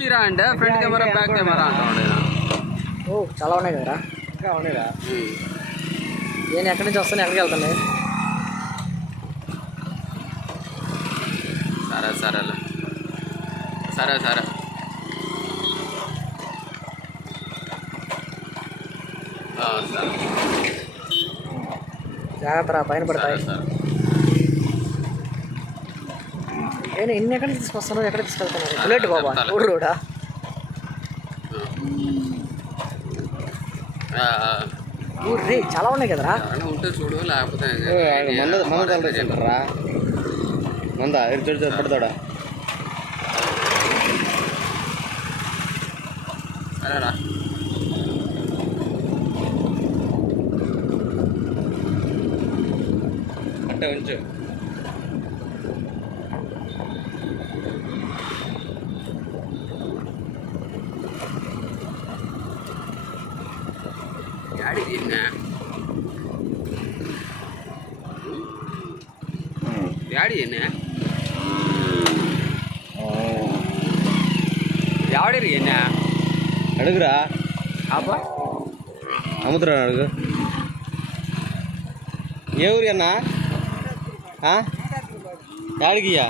తీరా అంటే front camera back camera అంటాడు. ఓ చాలా ఉన్నాయి కదరా. ఇంకా ఉన్నాయిరా. నేను ఎక్కడి నుంచి వస్తాను, ఎక్కడికి వెళ్తాను? సరే సరేలే, సరే సరే. జాగ్రత్త రా, పైన పడతాయి. నేను ఇన్ని ఎక్కడికి తీసుకొస్తాను, ఎక్కడ తీసుకెళ్తాను? బుల్లెట్ బాబా, ఊరు రోడా? ఊర్రీ చాలా ఉన్నాయి కదరా. ఉంటే చూడు, లేకపోతే రా మందా చూడు పడతాడా. సరేరా. అంటే ఉంచు. யாடி என்ன யாடி என்ன யாடி என்ன అడుగురా. அப்பா అమ్ముతురా అడుగు. ఏ ఊరి అన్నా? యాడికియా?